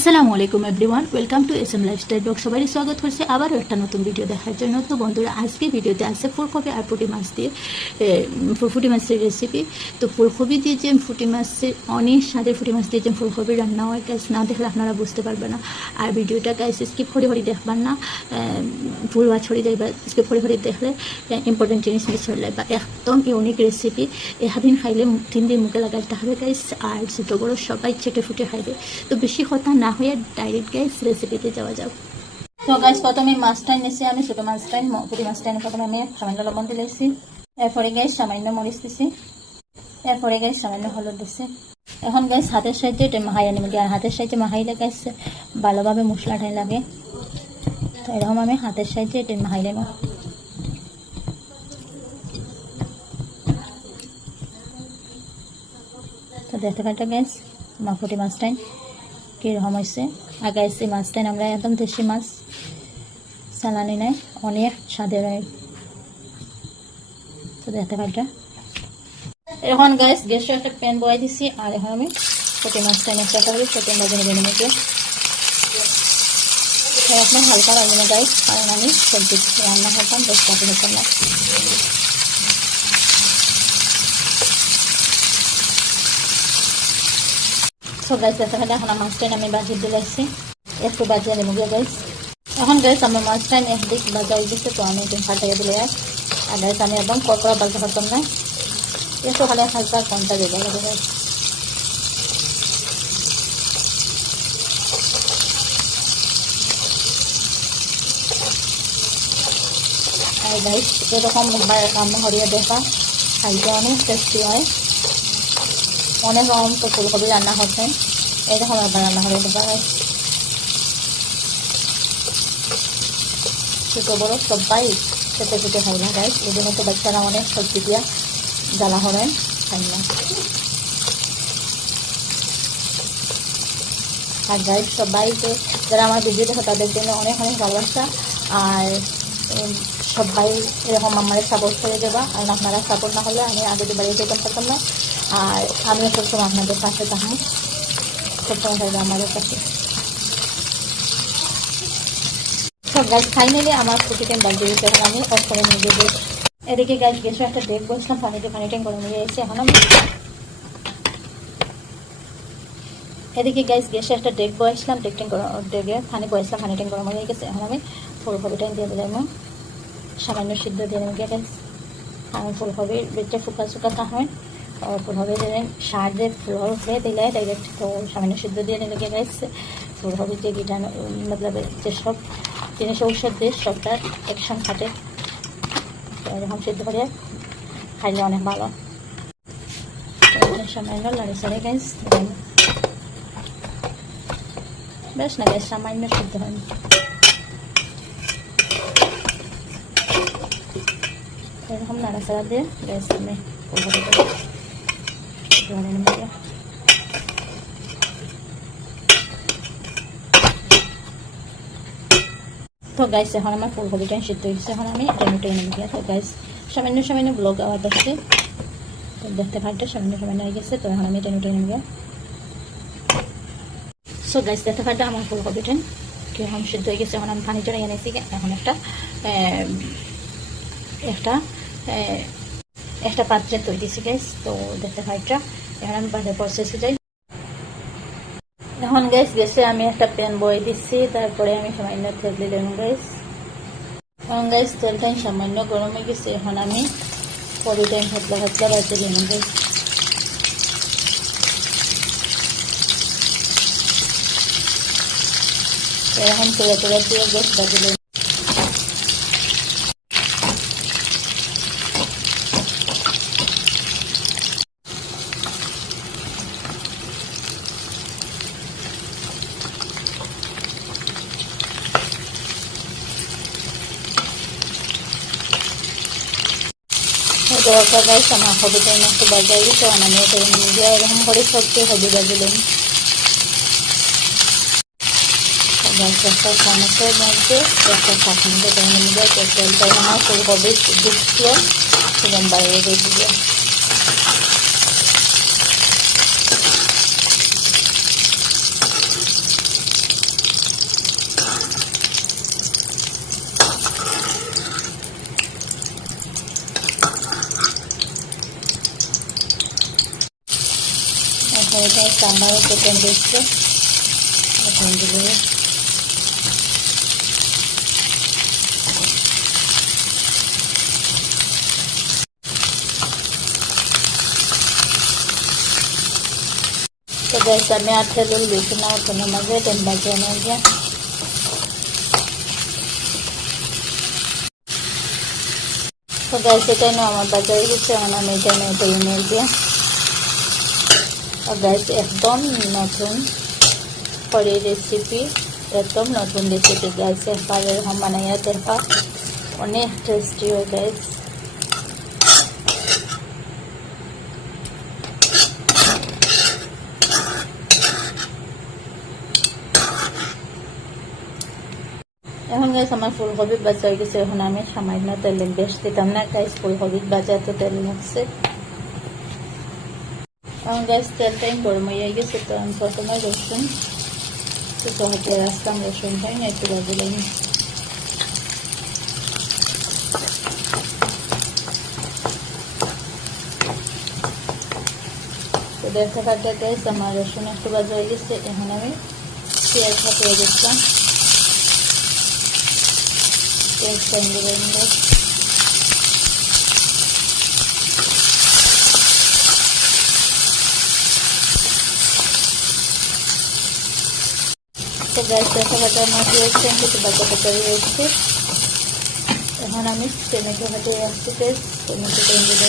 আসসালামু আলাইকুম everyone, welcome to SM lifestyle blog. সবাই স্বাগত করছে আবারও একটা নতুন ভিডিও দেখার জন্য। তো বন্ধুরা, আজকে ভিডিওতে আছে ফুলকপি আর পুঁটি মাছ দিয়ে ফুটি মাছের রেসিপি। তো ফুলকপি দিয়ে যে ফুটি মাছের অনেক স্বাদের ফুটি মাছ দিয়ে যে ফুলকপি রান্না হয়, গাছ না দেখলে আপনারা বুঝতে পারবেন না। আর ভিডিওটা গাছ স্কিপ করে দেখবেন না, ফুল বা ছড়িয়ে যাইবা। স্কিপ করে দেখলে ইম্পর্টেন্ট জিনিস মিস হয়ে যাবে। একদম ইউনিক রেসিপি, এহাদিন খাইলে 3 দিন মুখে লাগাইতে হবে গাইস। আর ছোটো বড়ো সবাই চেটে ফুটে খাইবে। তো বেশি কথা না হয়ে ডাইরেক্ট গাইস রেসিপিতে যাওয়া যাক। তো গাইস, প্রথমে মাছটা নিয়েছি আমি, ছোটো মাছটা পুঁটি মাছটা প্রথমে আমি সামান্য লবণ দিয়েছি। এরপরে গাইস সামান্য মরিচ দিছি। এরপরে গাইস সামান্য হলুদ দিছি। এখন গাইস হাতের সাহায্যে মাখাইয়া নেব। আর হাতের সাহায্যে মাখাইলে গাইস ভালোভাবে মশলাটাই লাগে। তো এরকম আমি হাতের সাহায্যে এটা মাখাইলে নেব। তো দেখতে পাচ্ছ গাইস পুঁটি মাছটাই কীরকম হয়েছে। আর গাইস এই মাছটাই আমরা একদম দেশি মাছ, চালানি নাই, অনেক স্বাদের হয়। তো দেখতে পাচ্ছ। এখন গাইস গ্যাসে একটা প্যান বয়াই দিছি। আর এখন আমি পুঁটি মাছটা একটা করে ছোটো বাজে নেবে নিয়ে আপনার হালকা লাগবে না গাইস, কারণ আমি সবজি রান্না করতাম, বেশ কাটি হতাম না। তো গাইস এখানে এখন মাছটা আমি বাজিয়ে দিয়েছি, একটু বাজিয়ে নেব গাইস। এখন গাইস আমার মাছটা একদিক বাজা হয়ে গেছে। তো আমি একটু ফাটাইয়া দিলে আর গাইস আমি একদম কড়কড়া বাজা করতাম না, একটু খালি হালকা কনটা দিয়ে লাগে গাইস। আর গাইস এরকম রান্না করিয়ে দেখা খাইতে অনেক টেস্টি হয়। অনেক রকম তো ফুলকপি রান্না করছেন, এইরকম আবার রান্না করে দেখা গাইস। ছোটো বড়ো সবাই খেতে খেতে খাই না গাইস, এই জন্য তো বাচ্চারা অনেক সবজি দিয়া জ্বালা করেন, খাই না। আর গাইস সবাইকে যারা আমার ভিডিও দেখে তাদের জন্য অনেক অনেক ভালোবাসা। আর সবাই এরকম আমার সাপোর্ট করে দেবা। আর আপনারা সাপোর্ট না হলে আমি আগে বাড়িয়ে যেতে পারতাম না। আর আমিও সবসময় আপনাদের পাশে থাকবো, সবসময় থাকবে আমাদের কাছে। সব গাছ খাই নিলে আমার প্রতিদিন বাজিয়ে দিতে এখন আমি অফ করে নিয়ে দেবো। এদিকে গাছ গেছো একটা ডেক বসলাম, পানিটা গরম হয়ে এসে এখন আমি এদিকে গাইস গ্যাসে একটা ডেক বসাইছিলাম, ডেকে পানি বসাইছিলাম, পানিটা গরম হয়ে গেছে। এখন আমি ফুলকপিটা দিয়ে দিলাম, সামান্য সিদ্ধ দিয়ে নেব গাইস। আমি ফুলকপির বেটে ফুকা চুকা হয়, ফুলকপি দিলেন সার দিয়ে ফুল হয়ে দিলে ডাইরেক্ট। তো সামান্য সিদ্ধ দিয়ে নিলে গাইস ফুলকপির যে গিটানো মতলব যেসব জিনিস ঔষধ দিয়ে সবটা একসঙ্গে খাটে। তো এরকম সিদ্ধ করে খাইলে অনেক ভালো। সামান্য লাড়ি সাড়ে গাইস বেশ না গাইস, সামান্য সিদ্ধ হয়। এরকম নাড়াচাড়া দিয়ে গ্যাস আমি ফুলকপিটা ধরে নেব। তো গাইস এখন আমার ফুলকপিটা সিদ্ধ হয়েছে, এখন আমি টমেটো এনে নিয়ে। তো গাইস সামান্য ব্লগ আবার দেখতে দেখতে পাচ্ছ সামান্য হয়ে গেছে। তো এখন আমি টমেটো এনে নিয়ে। সো গাইস দেখতে পাচ্ছ আমার ফুলকপিটা কিরকম সিদ্ধ হয়ে গেছে। এখন আমি পানিটা এনেছি, এখন একটা পাত্রে তৈরি দিয়েছি গাইস। তো দেখতে পাচ্ছ এখন আমি বাইরে প্রসেসে যাই। এখন গাইস গ্যাসে আমি একটা প্যান বয়ে দিচ্ছি, তারপরে আমি সামান্য তেল দিলাম গাইস। এখন গাইস তেলটা সামান্য গরম হয়ে গেছে, এখন আমি কড়িটা হাতলা বাজে দিলাম গাইস। এখন তোলা দিয়ে গ্যাস বাজিলাম। গাইস আমার হবিটা একটু বাজাই দিতে আমি এটা এরকম করে সবচেয়ে হবি বাজিলাম। একটা চামচের মধ্যে একটা ঢাকনি দিয়ে নিয়ে তেলটা আমার ফুলকপি ঢুকলো সেরকম বাইরে দিয়ে দিবে। গাইস আমার প্রথম দিচ্ছে এখন দিলে तो गैस मैं आठे लोग देखना तो नमक बाजे गया तो गैस एटाई ना बाजे गए मैं दिया और गैस एकदम नतून खड़ी रेसिपि एकदम नतून रेसिपि गैस एक बार हम बनाइया देखा अनेक टेस्टी हो गैस এখন গাইস আমার ফুলকপি ভাজা হয়ে গেছে এখন আমি সামান্য তেলে বেশ দিতাম না গাইস ফুলকপি ভাজা তো তেল লাগছে এখন গাইস তেলটাই গরম হয়ে গেছে তো আমি প্রথমে রসুন তো হাতে রাখলাম রসুনটাই না একটু ভাজে নিই তো দেখতে পাচ্ছি গাইস আমার রসুন একটু ভাজা হয়ে গেছে এখন আমি পেঁয়াজ হাতে দিচ্ছিলাম पेस्ट देंगे तो गैस देखा बाटा पेस्ट बाटा तरी रही এখন আমি টমেটো হাতে আসছি পেস্ট টমেটো দিয়ে দেব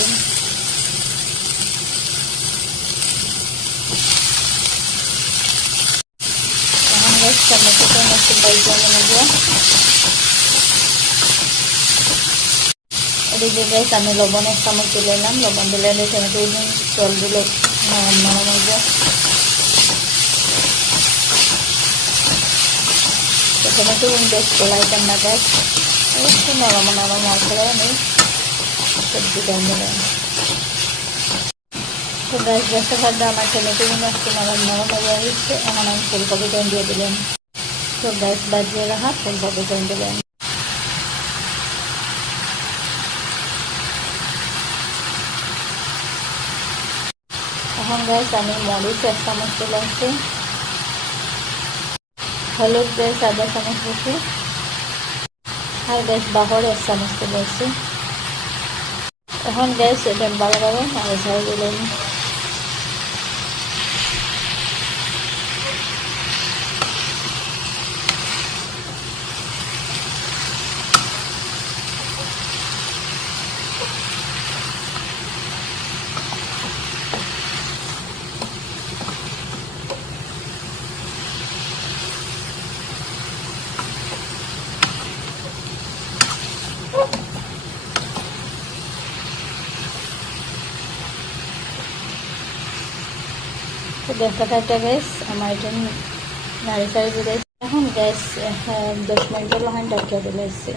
এখন গাইস টমেটোটা মতো বাইজা নেব এদিকে গাইস আমি লবণ এক চামচ দিলে নিলাম লবণ দিলে টমেটো জল দিলে নরম হয়ে যায় তো টমেটো বেশ গলাইতাম না গাইস একটু নরম নরম মশলা আমি সবজিটা দিলাম তো গাইস দেখতে পাচ্ছি আমার টমেটোগুলো একটু নরম নরম হয়ে গেছে এখন আমি ফুলকপিটা দিয়ে দিলাম তো গাইস বাজিয়ে রাখা ফুলকপিটা দিলাম এখন গাইস আমি মরিচ এক চামচ দিলামছি হলুদ গাইস আধা চামচ দিচ্ছি আর গাইস বাহর এক চামচ দিলামছি এখন গাইস এটা ভালোভাবে নাড়ে ছাড়ে দিলাম তো দেখতে থাকতে গ্যাস আমার এটা নাড়ি চাড়ি দিলে এখন গ্যাস 10 মিনিট লহান ডাকিয়ে দিলে এসছে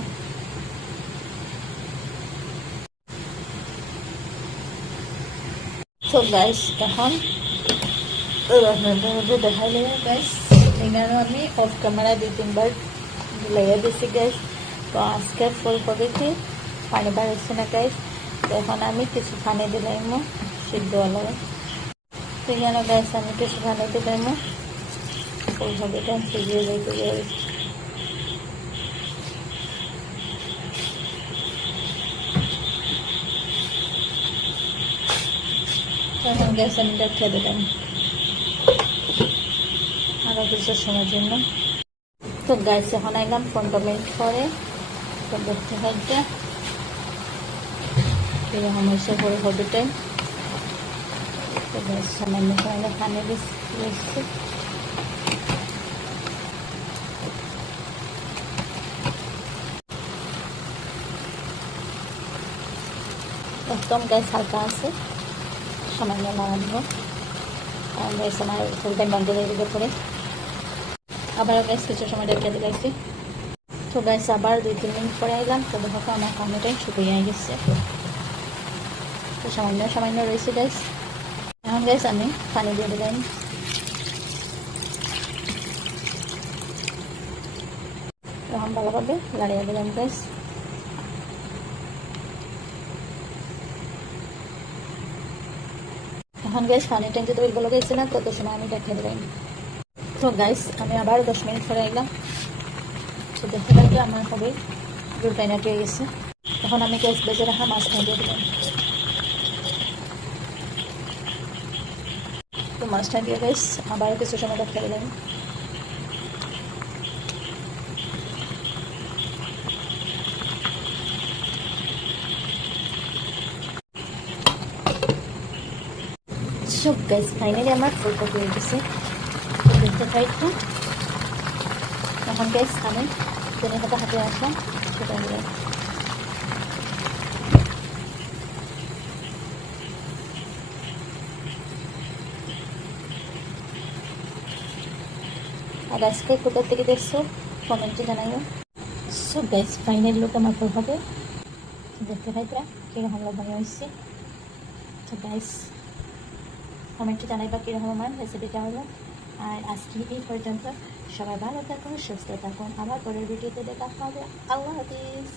তো গ্যাস এখন দেখাইলে গ্যাস এখানে আমি অফ ক্যামেরা 2-3 বার লাগিয়ে দিচ্ছি গ্যাস তো আজকে ফুলকপিতে পানি বাড়ছে না গ্যাস তো এখন আমি কিছু পানি দিলাম সিদ্ধ আলাদা সেখানে গ্যাস আমি কিছু পানি দিলাম ফুলকপিটা সিজিয়ে যেতে গ্যাস এখন গ্যাস আমি রেখে দিলাম আরও কিছু সময়ের জন্য তো গ্যাস এখন আইলাম 15 মিনিট পরে তো দেখতে থাকতে এরকম হয়েছে ফুলকপিটা তো গ্যাস সামান্য করে পানি দিচ্ছি একদম গ্যাস হালকা আছে সামান্য নাড়া দিব আর গ্যাস আমার ফুল টাইম বন্ধ হয়ে দিলে পরে আবার গ্যাস কিছু সময় রেখে দিয়েছি তো গ্যাস আবার 2-3 মিনিট পরে আইলাম তো দেখো আমার পানিটাই শুকিয়ে গেছে তো সামান্য রয়েছে গ্যাস এখন গ্যাস আমি পানি দিয়ে দিলাম এখন ভালোভাবে লাড়িয়ে দিলাম গ্যাস এখন গাইস পানি ট্যাঙ্কি তো বলে গেছে না, তত সময় আমি দেখে দিলাম। তো গাইস আমি আবার 10 মিনিট পরে এলাম। তো দেখতে পাচ্ছি আমার হবে দুটাই নাটি হয়ে গেছে। এখন আমি গ্যাস বেজে রাখা মাছটা দিয়ে দিলাম। তো মাছটা দিয়ে গাইস আবার কিছু সময় দেখতে দিলাম। সব গাইস ফাইনালি আমার ফুলকপি হয়ে গেছে। দেখতে পাইতো এখন গাইস আমি ধনে পাতা হাতে আসলাম সেটা দিলাম। আর আজকে কোথা থেকে দেখছো কমেন্টে জানাইও। সব গাইস ফাইনাল লুক আমার ফুলকপি দেখতে পাইতো কীরকম লবণ হয়েছে। তো গাইস কমেন্টে জানাইবা কীরকম আমার রেসিপিটা হলো। আর আজকে এই পর্যন্ত, সবাই ভালো থাকুন, সুস্থ থাকুন, আবার পরের ভিডিওতে দেখা হবে। আল্লাহ হাফিজ।